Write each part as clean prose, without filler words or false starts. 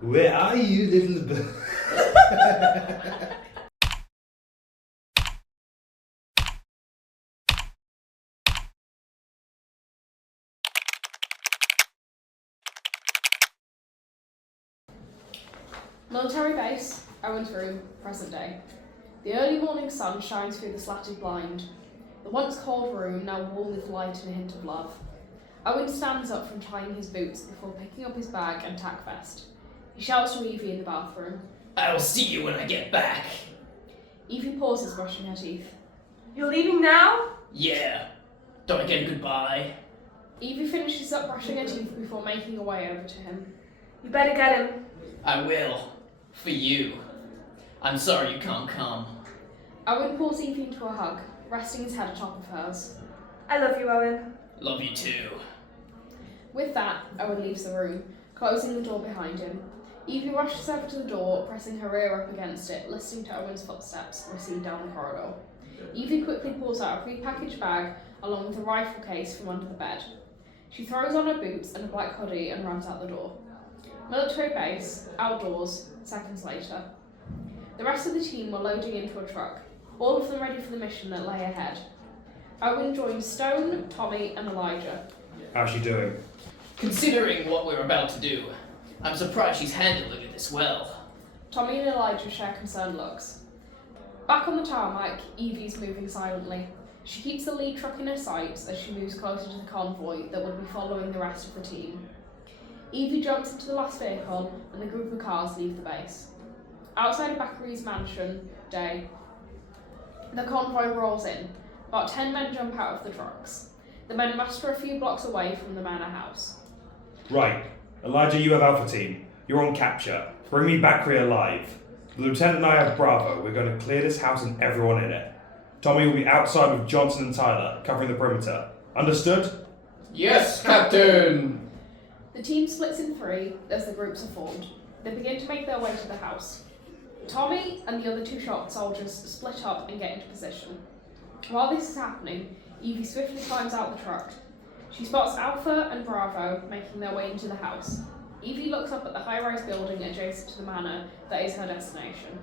Where are you, little bird? Military base, Owen's room, present day. The early morning sun shines through the slatted blind. The once cold room now warm with light and a hint of love. Owen stands up from tying his boots before picking up his bag and tack vest. He shouts to Evie in the bathroom. I'll see you when I get back. Evie pauses, brushing her teeth. You're leaving now? Yeah. Don't I get a goodbye? Evie finishes up brushing her teeth before making her way over to him. You better get him. I will. For you. I'm sorry you can't come. Owen pulls Evie into a hug, resting his head atop of hers. I love you, Owen. Love you too. With that, Owen leaves the room, closing the door behind him. Evie rushes over to the door, pressing her ear up against it, listening to Owen's footsteps recede down the corridor. Evie quickly pulls out a prepackaged bag along with a rifle case from under the bed. She throws on her boots and a black hoodie and runs out the door. Military base, outdoors, seconds later. The rest of the team were loading into a truck, all of them ready for the mission that lay ahead. Owen joins Stone, Tommy and Elijah. How's she doing? Considering what we're about to do, I'm surprised she's handling it this well. Tommy and Elijah share concerned looks. Back on the tarmac, Evie's moving silently. She keeps the lead truck in her sights as she moves closer to the convoy that would be following the rest of the team. Evie jumps into the last vehicle and the group of cars leave the base. Outside of Bakari's mansion, day. The convoy rolls in. About 10 men jump out of the trucks. The men muster a few blocks away from the manor house. Right. Elijah, you have Alpha Team. You're on capture. Bring me Bakri alive. The Lieutenant and I have Bravo. We're going to clear this house and everyone in it. Tommy will be outside with Johnson and Tyler, covering the perimeter. Understood? Yes, Captain! The team splits in three as the groups are formed. They begin to make their way to the house. Tommy and the other two shot soldiers split up and get into position. While this is happening, Evie swiftly climbs out the truck. She spots Alpha and Bravo making their way into the house. Evie looks up at the high-rise building adjacent to the manor that is her destination.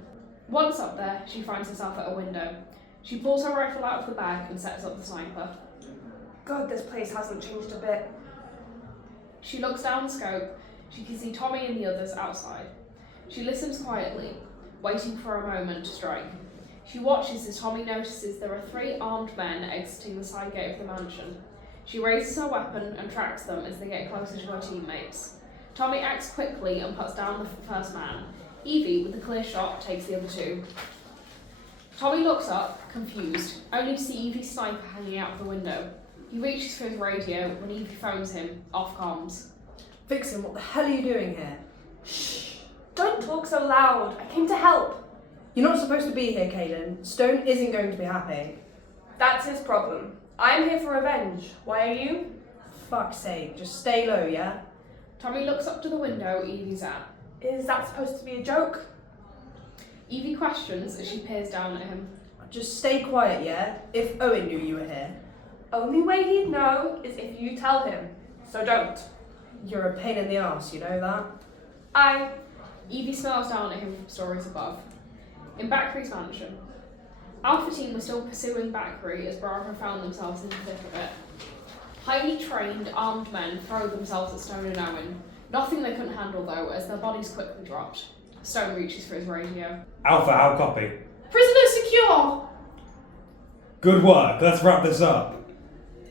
Once up there, she finds herself at a window. She pulls her rifle out of the bag and sets up the sniper. God, this place hasn't changed a bit. She looks down the scope. She can see Tommy and the others outside. She listens quietly, waiting for a moment to strike. She watches as Tommy notices there are 3 armed men exiting the side gate of the mansion. She raises her weapon and tracks them as they get closer to her teammates. Tommy acts quickly and puts down the first man. Evie, with a clear shot, takes the other 2. Tommy looks up, confused, only to see Evie's sniper hanging out of the window. He reaches for his radio when Evie phones him, off comms. Vixen, what the hell are you doing here? Shh! Don't talk so loud. I came to help. You're not supposed to be here, Kaden. Stone isn't going to be happy. That's his problem. I'm here for revenge. Why are you? Fuck's sake, just stay low, yeah? Tommy looks up to the window Evie's at. Is that supposed to be a joke? Evie questions as she peers down at him. Just stay quiet, yeah? If Owen knew you were here. Only way he'd know is if you tell him. So don't. You're a pain in the arse, you know that? Evie smiles down at him from stories above. In Bakari's mansion. Alpha Team were still pursuing Bakari as Bravo found themselves in the thick of it. Highly trained, armed men throw themselves at Stone and Owen. Nothing they couldn't handle though, as their bodies quickly dropped. Stone reaches for his radio. Alpha, how copy? Prisoner secure! Good work. Let's wrap this up.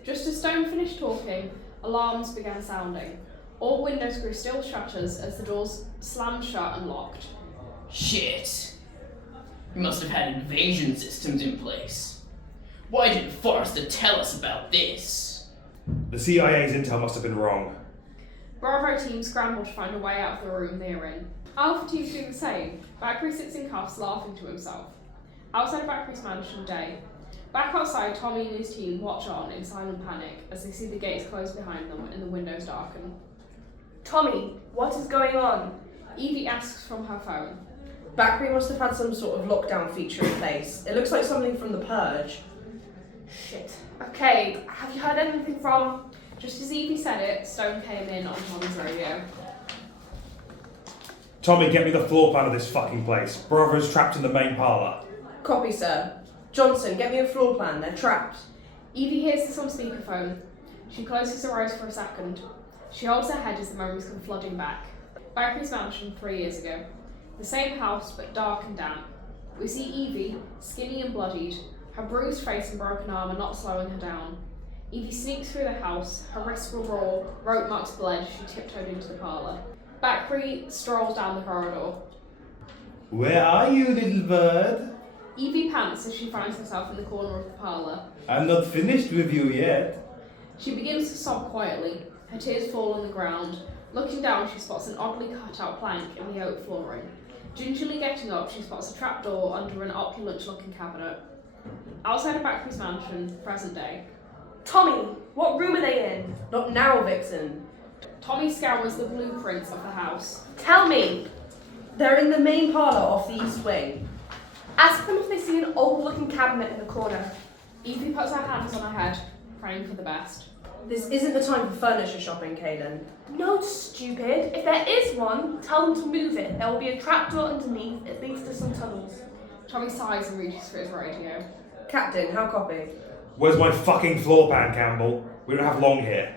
Just as Stone finished talking, alarms began sounding. All windows grew steel shutters as the doors slammed shut and locked. Shit. We must have had invasion systems in place. Why didn't Forrester tell us about this? The CIA's intel must have been wrong. Bravo Team scrambled to find a way out of the room they were in. Alpha Team's doing the same. Bakari sits in cuffs, laughing to himself. Outside of Bakari's mansion, day. Back outside, Tommy and his team watch on in silent panic as they see the gates close behind them and the windows darken. Tommy, what is going on? Evie asks from her phone. Bakri must have had some sort of lockdown feature in place. It looks like something from the Purge. Shit. Okay, have you heard anything from... Just as Evie said it, Stone came in on Tommy's radio. Tommy, get me the floor plan of this fucking place. Bravo's trapped in the main parlour. Copy, sir. Johnson, get me a floor plan. They're trapped. Evie hears this on speakerphone. She closes her eyes for a second. She holds her head as the memories come flooding back. Barclay's mansion 3 years ago. The same house, but dark and damp. We see Evie, skinny and bloodied. Her bruised face and broken arm are not slowing her down. Evie sneaks through the house. Her wrists were raw, rope marks bled as she tiptoed into the parlour. Bakri strolls down the corridor. Where are you, little bird? Evie pants as she finds herself in the corner of the parlour. I'm not finished with you yet. She begins to sob quietly. Her tears fall on the ground. Looking down, she spots an oddly cut-out plank in the oak flooring. Gingerly getting up, she spots a trapdoor under an opulent-looking cabinet. Outside of Bakri's mansion, present day. Tommy, what room are they in? Not now, Vixen. Tommy scours the blueprints of the house. Tell me. They're in the main parlour off the east wing. Ask them if they see an old-looking cabinet in the corner. Evie puts her hands on her head, praying for the best. This isn't the time for furniture shopping, Kaden. No, stupid. If there is one, tell them to move it. There will be a trapdoor underneath. It leads to some tunnels. Tommy sighs and reaches for his radio. Captain, how copy? Where's my fucking floor plan, Campbell? We don't have long here.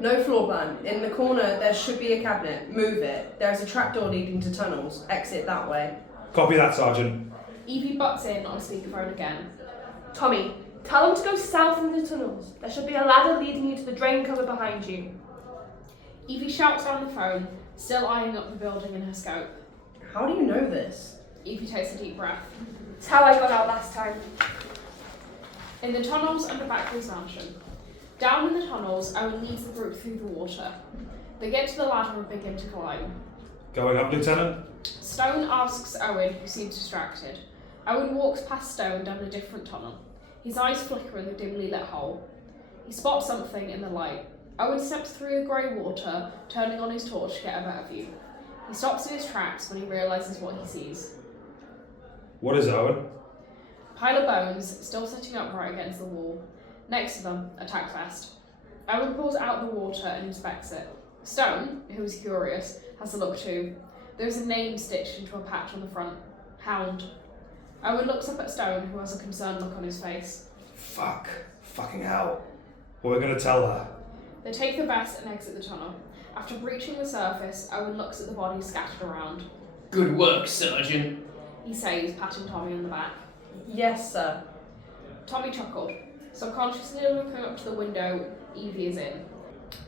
No floor plan. In the corner, there should be a cabinet. Move it. There's a trapdoor leading to tunnels. Exit that way. Copy that, Sergeant. Evie butts in on speakerphone again. Tommy, tell them to go south in the tunnels. There should be a ladder leading you to the drain cover behind you. Evie shouts down the phone, still eyeing up the building in her scope. How do you know this? Evie takes a deep breath. It's how I got out last time. In the tunnels under Bakri's mansion. Down in the tunnels, Owen leads the group through the water. They get to the ladder and begin to climb. Going up, Lieutenant? Stone asks Owen, who seems distracted. Owen walks past Stone down a different tunnel. His eyes flicker in the dimly lit hole. He spots something in the light. Owen steps through the grey water, turning on his torch to get a better view. He stops in his tracks when he realises what he sees. What is it, Owen? A pile of bones, still sitting upright against the wall. Next to them, a tack vest. Owen pulls out the water and inspects it. Stone, who is curious, has a look too. There is a name stitched into a patch on the front. Hound. Owen looks up at Stone, who has a concerned look on his face. Fuck. Fucking hell. What are we gonna tell her? They take the vest and exit the tunnel. After breaching the surface, Owen looks at the bodies scattered around. Good work, Sergeant. He says, patting Tommy on the back. Yes, sir. Tommy chuckled. Subconsciously looking up to the window Evie is in.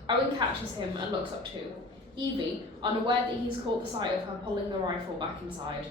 Owen catches him and looks up too. Evie, unaware that he's caught the sight of her pulling the rifle back inside.